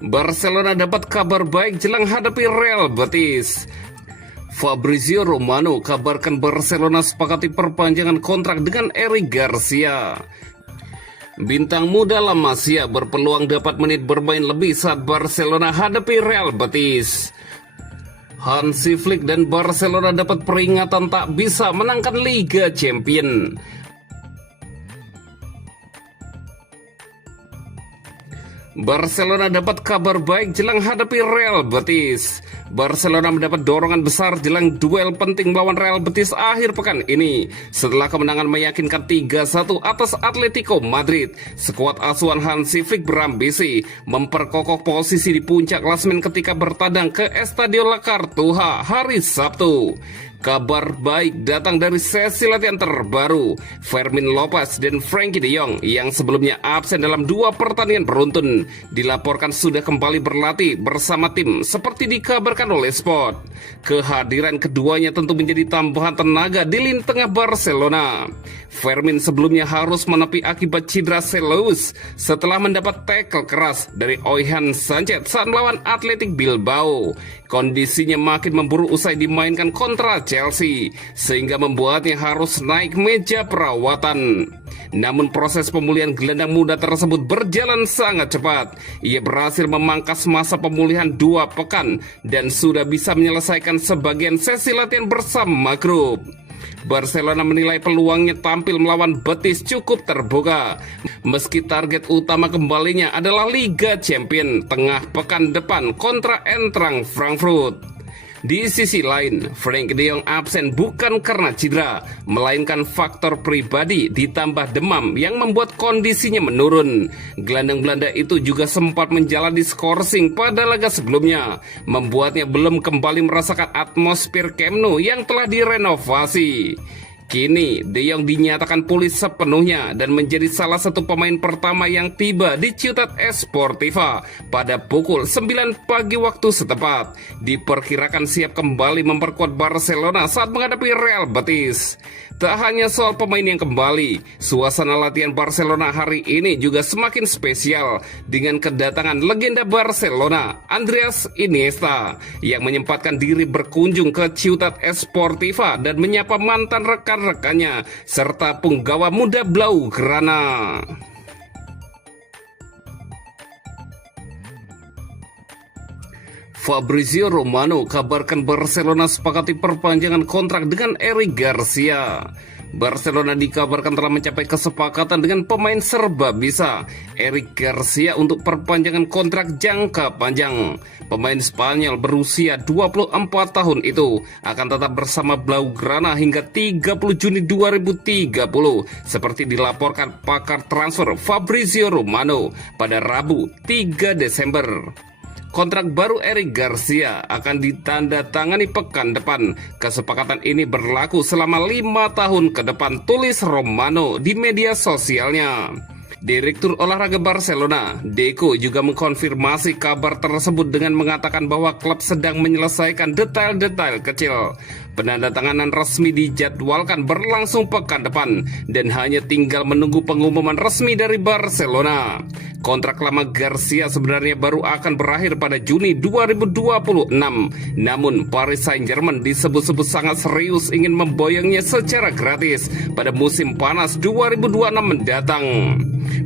Barcelona dapat kabar baik jelang hadapi Real Betis. Fabrizio Romano kabarkan Barcelona sepakati perpanjangan kontrak dengan Eric Garcia. Bintang muda La Masia berpeluang dapat menit bermain lebih saat Barcelona hadapi Real Betis. Hansi Flick dan Barcelona dapat peringatan tak bisa menangkan Liga Champions. Barcelona dapat kabar baik jelang hadapi Real Betis. Barcelona mendapat dorongan besar jelang duel penting melawan Real Betis akhir pekan ini. Setelah kemenangan meyakinkan 3-1 atas Atletico Madrid, skuad asuhan Hansi Flick berambisi memperkokoh posisi di puncak klasemen ketika bertandang ke Estadio La Cartuja hari Sabtu. Kabar baik datang dari sesi latihan terbaru. Fermin Lopez dan Frenkie de Jong yang sebelumnya absen dalam 2 pertandingan beruntun dilaporkan sudah kembali berlatih bersama tim seperti dikabarkan oleh Sport. Kehadiran keduanya tentu menjadi tambahan tenaga di lini tengah Barcelona. Fermin sebelumnya harus menepi akibat cedera selus setelah mendapat tackle keras dari Oihan Sanchez saat melawan Athletic Bilbao. Kondisinya makin memburuk usai dimainkan kontra Chelsea, sehingga membuatnya harus naik meja perawatan. Namun proses pemulihan gelandang muda tersebut berjalan sangat cepat. Ia berhasil memangkas masa pemulihan 2 pekan dan sudah bisa menyelesaikan sebagian sesi latihan bersama grup. Barcelona menilai peluangnya tampil melawan Betis cukup terbuka, meski target utama kembalinya adalah Liga Champions tengah pekan depan kontra Eintracht Frankfurt. Di sisi lain, Frenkie de Jong absen bukan karena cedera, melainkan faktor pribadi ditambah demam yang membuat kondisinya menurun. Gelandang Belanda itu juga sempat menjalani skorsing pada laga sebelumnya, membuatnya belum kembali merasakan atmosfer Camp Nou yang telah direnovasi. Kini, De Jong dinyatakan pulih sepenuhnya dan menjadi salah satu pemain pertama yang tiba di Ciutat Esportiva pada pukul 9 pagi waktu setempat. Diperkirakan siap kembali memperkuat Barcelona saat menghadapi Real Betis. Tak hanya soal pemain yang kembali, suasana latihan Barcelona hari ini juga semakin spesial dengan kedatangan legenda Barcelona, Andreas Iniesta, yang menyempatkan diri berkunjung ke Ciutat Esportiva dan menyapa mantan rekan-rekannya serta punggawa muda Blaugrana. Fabrizio Romano kabarkan Barcelona sepakati perpanjangan kontrak dengan Eric Garcia. Barcelona dikabarkan telah mencapai kesepakatan dengan pemain serba bisa Eric Garcia untuk perpanjangan kontrak jangka panjang. Pemain Spanyol berusia 24 tahun itu akan tetap bersama Blaugrana hingga 30 Juni 2030 seperti dilaporkan pakar transfer Fabrizio Romano pada Rabu 3 Desember. Kontrak baru Eric Garcia akan ditandatangani pekan depan. Kesepakatan ini berlaku selama 5 tahun ke depan, tulis Romano di media sosialnya. Direktur olahraga Barcelona, Deco, juga mengkonfirmasi kabar tersebut dengan mengatakan bahwa klub sedang menyelesaikan detail-detail kecil. Penandatanganan resmi dijadwalkan berlangsung pekan depan dan hanya tinggal menunggu pengumuman resmi dari Barcelona. Kontrak lama Garcia sebenarnya baru akan berakhir pada Juni 2026. Namun Paris Saint-Germain disebut-sebut sangat serius ingin memboyongnya secara gratis pada musim panas 2026 mendatang.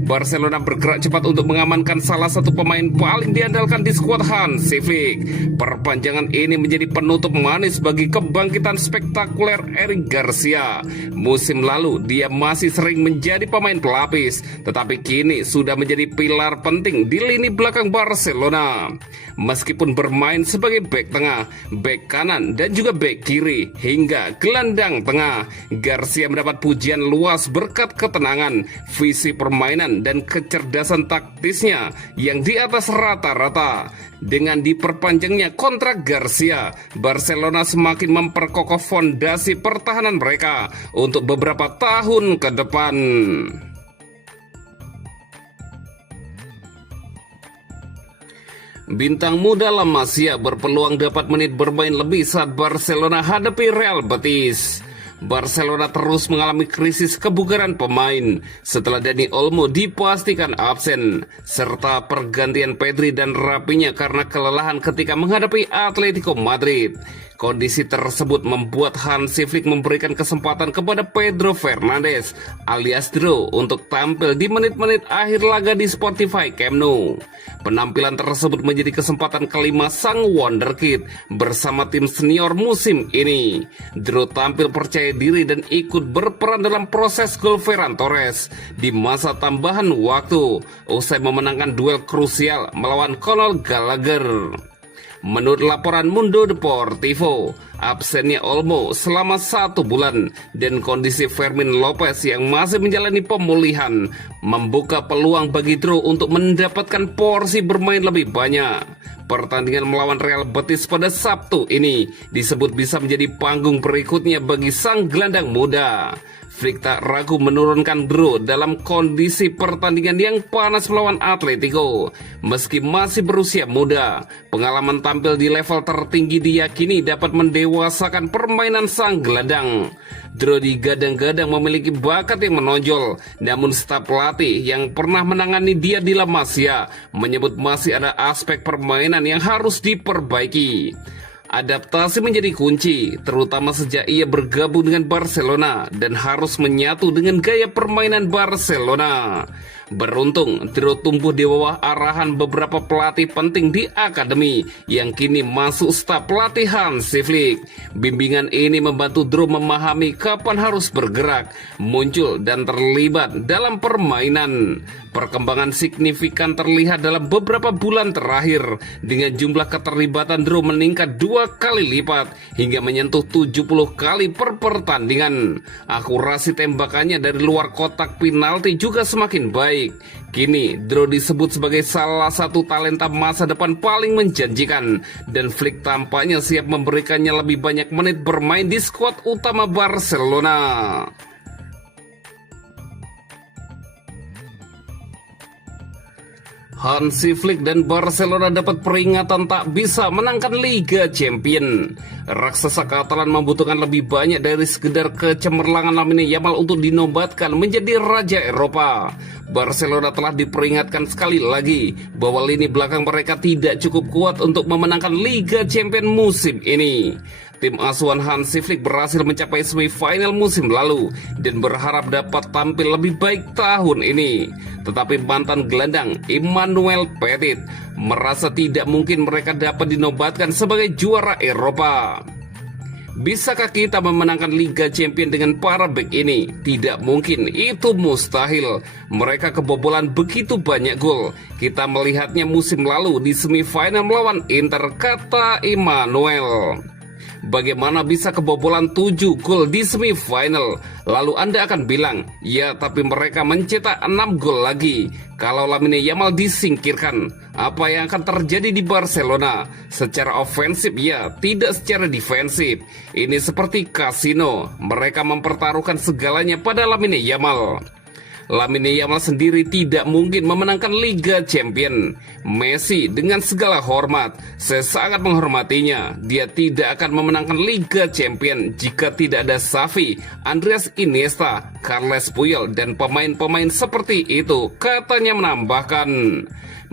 Barcelona bergerak cepat untuk mengamankan salah satu pemain paling diandalkan di skuad Hansi Flick. Perpanjangan ini menjadi penutup manis bagi kebangkitan spektakuler Eric Garcia. Musim lalu dia masih sering menjadi pemain pelapis, tetapi kini sudah menjadi pilar penting di lini belakang Barcelona. Meskipun bermain sebagai bek tengah, bek kanan dan juga bek kiri hingga gelandang tengah, Garcia mendapat pujian luas berkat ketenangan, visi permainan dan kecerdasan taktisnya yang di atas rata-rata. Dengan diperpanjangnya kontrak Garcia, Barcelona semakin memperkokoh fondasi pertahanan mereka untuk beberapa tahun ke depan. Bintang muda La Masia berpeluang dapat menit bermain lebih saat Barcelona hadapi Real Betis. Barcelona terus mengalami krisis kebugaran pemain setelah Dani Olmo dipastikan absen, serta pergantian Pedri dan Rafinha karena kelelahan ketika menghadapi Atletico Madrid. Kondisi tersebut membuat Hansi Flick memberikan kesempatan kepada Pedro Fernandes alias Dro untuk tampil di menit-menit akhir laga di Spotify Camp Nou. Penampilan tersebut menjadi kesempatan kelima sang wonderkid bersama tim senior musim ini. Dro tampil percaya diri dan ikut berperan dalam proses gol Ferran Torres di masa tambahan waktu usai memenangkan duel krusial melawan Conor Gallagher. Menurut laporan Mundo Deportivo, absennya Olmo selama 1 bulan dan kondisi Fermin Lopez yang masih menjalani pemulihan membuka peluang bagi Dro untuk mendapatkan porsi bermain lebih banyak. Pertandingan melawan Real Betis pada Sabtu ini disebut bisa menjadi panggung berikutnya bagi sang gelandang muda. Flick tak ragu menurunkan Dro dalam kondisi pertandingan yang panas melawan Atletico. Meski masih berusia muda, pengalaman tampil di level tertinggi diyakini dapat mendewasakan permainan sang gelandang. Dro digadang-gadang memiliki bakat yang menonjol, namun staf pelatih yang pernah menangani dia di La Masia menyebut masih ada aspek permainan yang harus diperbaiki. Adaptasi menjadi kunci, terutama sejak ia bergabung dengan Barcelona dan harus menyatu dengan gaya permainan Barcelona. Beruntung, Dro tumbuh di bawah arahan beberapa pelatih penting di akademi yang kini masuk staf pelatih Hansi Flick. Bimbingan ini membantu Dro memahami kapan harus bergerak, muncul dan terlibat dalam permainan. Perkembangan signifikan terlihat dalam beberapa bulan terakhir dengan jumlah keterlibatan Dro meningkat 2 kali lipat hingga menyentuh 70 kali per pertandingan. Akurasi tembakannya dari luar kotak penalti juga semakin baik. Kini Dro disebut sebagai salah satu talenta masa depan paling menjanjikan dan Flick tampaknya siap memberikannya lebih banyak menit bermain di skuad utama Barcelona. Hansi Flick dan Barcelona dapat peringatan tak bisa menangkan Liga Champion. Raksasa Katalan membutuhkan lebih banyak dari sekedar kecemerlangan Lamine Yamal untuk dinobatkan menjadi Raja Eropa. Barcelona telah diperingatkan sekali lagi bahwa lini belakang mereka tidak cukup kuat untuk memenangkan Liga Champion musim ini. Tim asuhan Hansi Flick berhasil mencapai semifinal musim lalu dan berharap dapat tampil lebih baik tahun ini. Tetapi mantan gelandang Emmanuel Petit merasa tidak mungkin mereka dapat dinobatkan sebagai juara Eropa. Bisakah kita memenangkan Liga Champion dengan para bek ini? Tidak mungkin, itu mustahil. Mereka kebobolan begitu banyak gol. Kita melihatnya musim lalu di semifinal melawan Inter, kata Emmanuel. Bagaimana bisa kebobolan 7 gol di semifinal? Lalu Anda akan bilang, ya tapi mereka mencetak 6 gol lagi. Kalau Lamine Yamal disingkirkan, apa yang akan terjadi di Barcelona? Secara ofensif ya, tidak secara defensif. Ini seperti kasino, mereka mempertaruhkan segalanya pada Lamine Yamal. Lamine Yamal sendiri tidak mungkin memenangkan Liga Champion. Messi dengan segala hormat, saya sangat menghormatinya. Dia tidak akan memenangkan Liga Champion jika tidak ada Xavi, Andreas Iniesta, Carles Puyol dan pemain-pemain seperti itu, katanya menambahkan.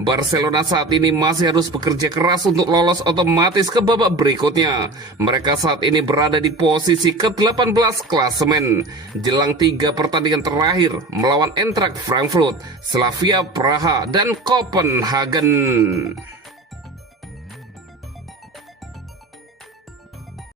Barcelona saat ini masih harus bekerja keras untuk lolos otomatis ke babak berikutnya. Mereka saat ini berada di posisi ke-18 klasemen jelang 3 pertandingan terakhir melawan Eintracht Frankfurt, Slavia Praha, dan Copenhagen.